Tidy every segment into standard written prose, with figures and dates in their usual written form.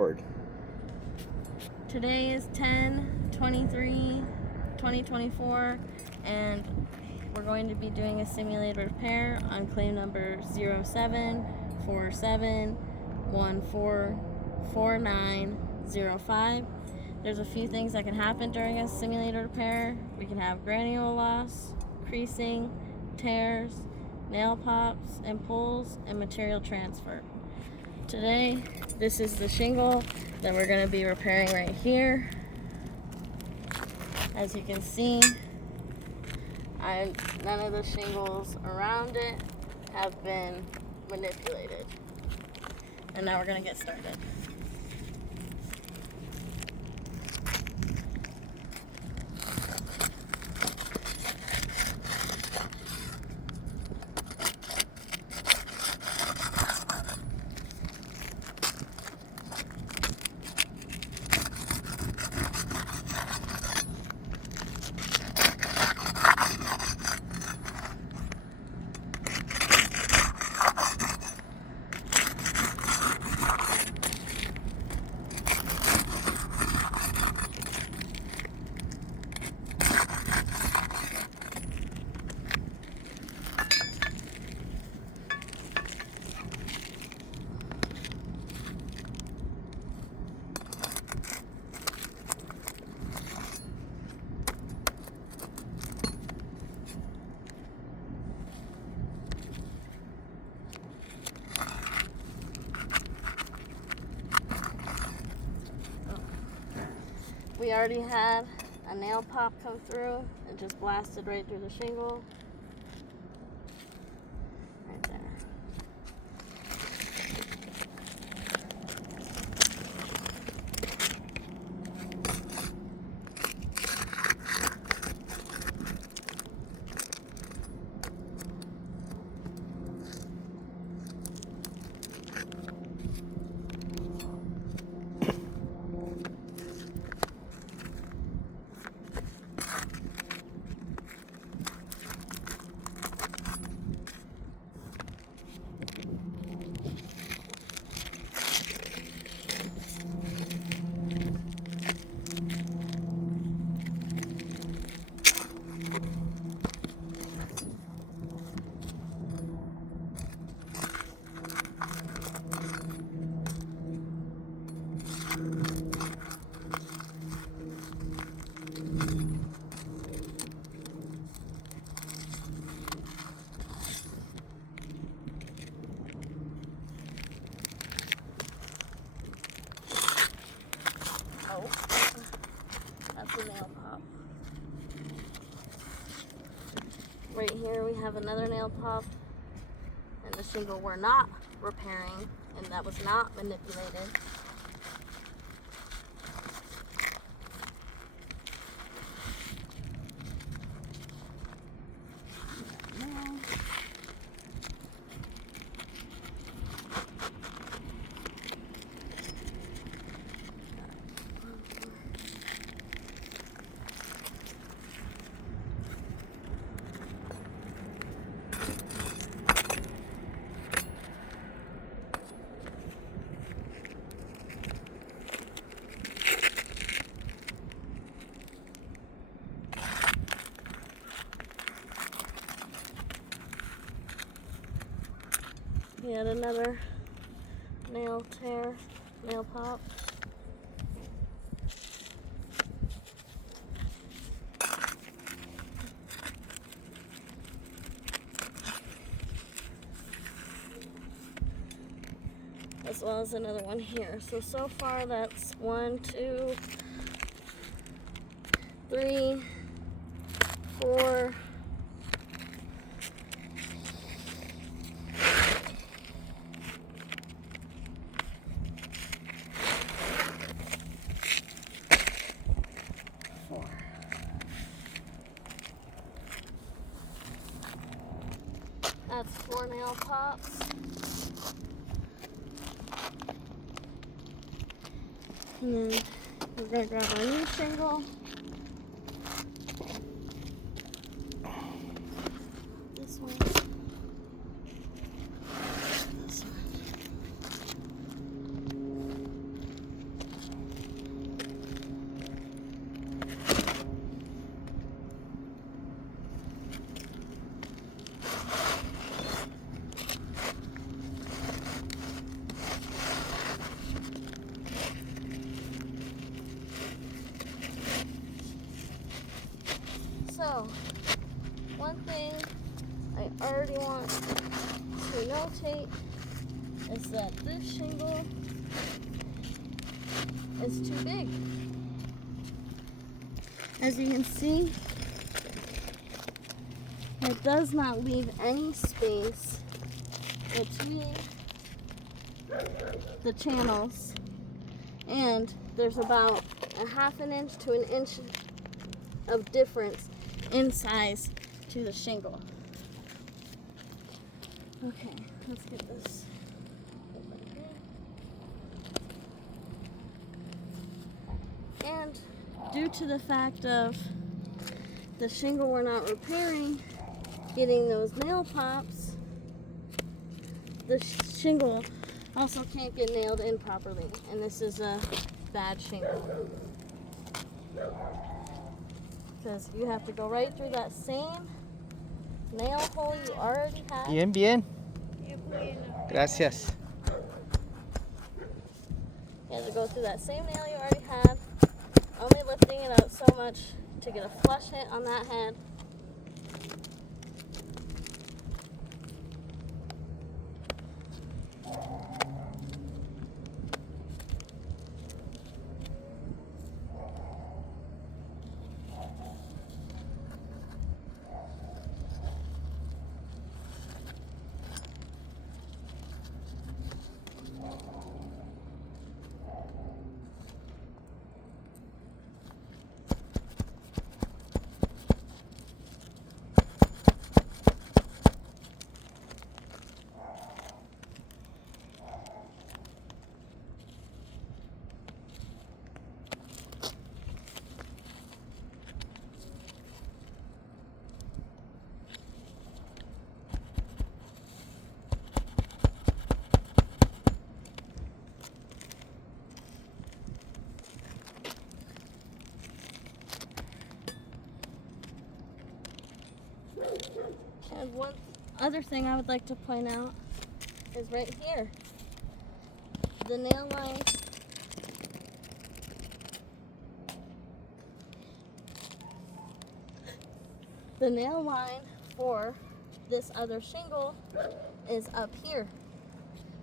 Word. Today is 10/23/2024, and we're going to be doing a simulated repair on claim number 0747144905. There's a few things that can happen during a simulated repair. We can have granule loss, creasing, tears, nail pops and pulls, and material transfer. Today, this is the shingle that we're going to be repairing right here. As you can see, none of the shingles around it have been manipulated. And now we're going to get started. We already had a nail pop come through. It just blasted right through the shingle. Right there. That's a nail pop. Right here we have another nail pop, and the shingle we're not repairing, and that was not manipulated. Yet another nail tear, nail pop. As well as another one here. So far that's 1, 2, 3, 4, 4. That's 4 nail pops. And then we're going to grab our new shingle. This one. This one. So, one thing I already want to notate is that this shingle is too big. As you can see, it does not leave any space between the channels, and there's about a half an inch to an inch of difference in size to the shingle. Okay, let's get this open here. And due to the fact of the shingle we're not repairing, getting those nail pops, the shingle also can't get nailed in properly, and this is a bad shingle because you have to go right through that same nail hole you already had. Bien, bien. Gracias. You have to go through that same nail you already had, only lifting it up so much to get a flush hit on that head. And one other thing I would like to point out is right here. The nail line for this other shingle is up here,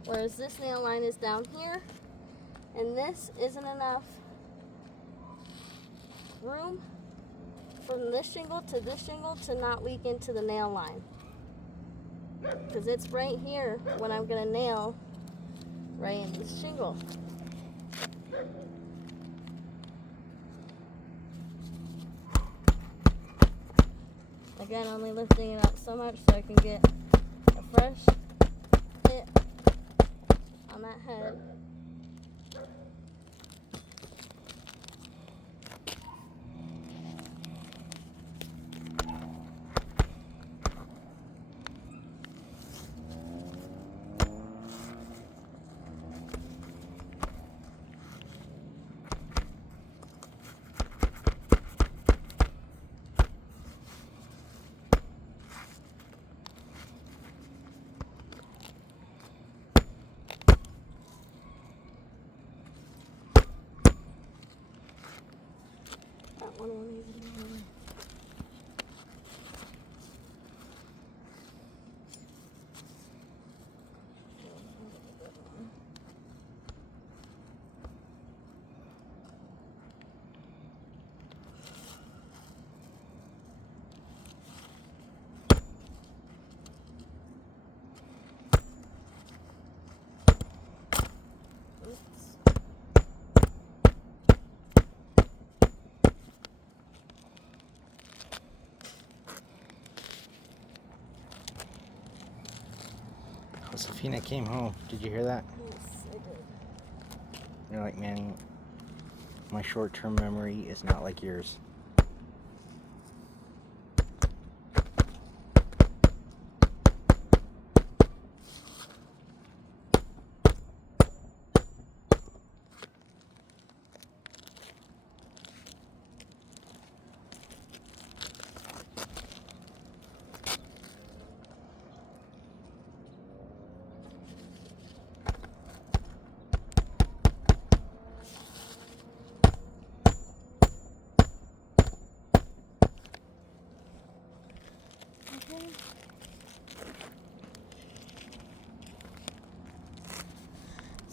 whereas this nail line is down here, and this isn't enough room from this shingle to not leak into the nail line, because it's right here when I'm going to nail right into the shingle. Again, only lifting it up so much so I can get a fresh hit on that head. Josephina came home. Did you hear that? Yes, I did. You're like, Manny, my short-term memory is not like yours.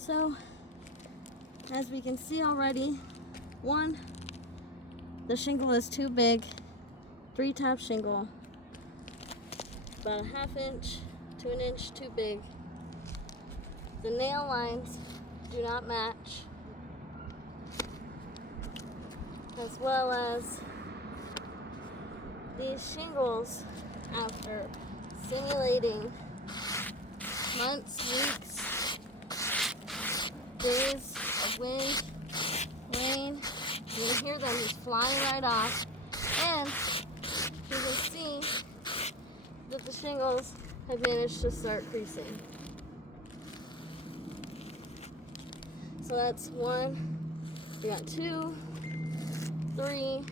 So, as we can see already, one, the shingle is too big, 3-tap shingle, about a 1/2 inch to 1 inch too big. The nail lines do not match, as well as these shingles, after simulating months, weeks, days of wind, rain, you can hear them just flying right off, and you can see that the shingles have managed to start creasing. So that's 1, we got 2, 3,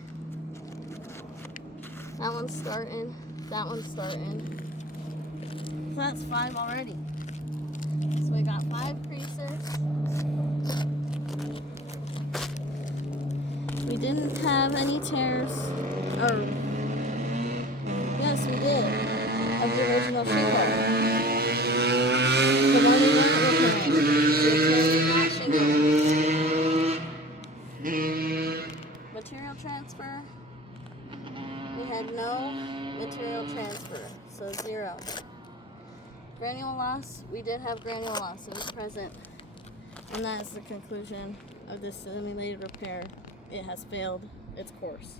that one's starting, that one's starting. So that's 5 already. So we got 5 creases. We didn't have any tears, or yes, we did, of the original shingle. The one we weren't repairing. We repaired that shingle. Material transfer. We had no material transfer, so 0. Granule loss, we did have granule loss. It was present. And that is the conclusion of this simulated repair. It has failed its course.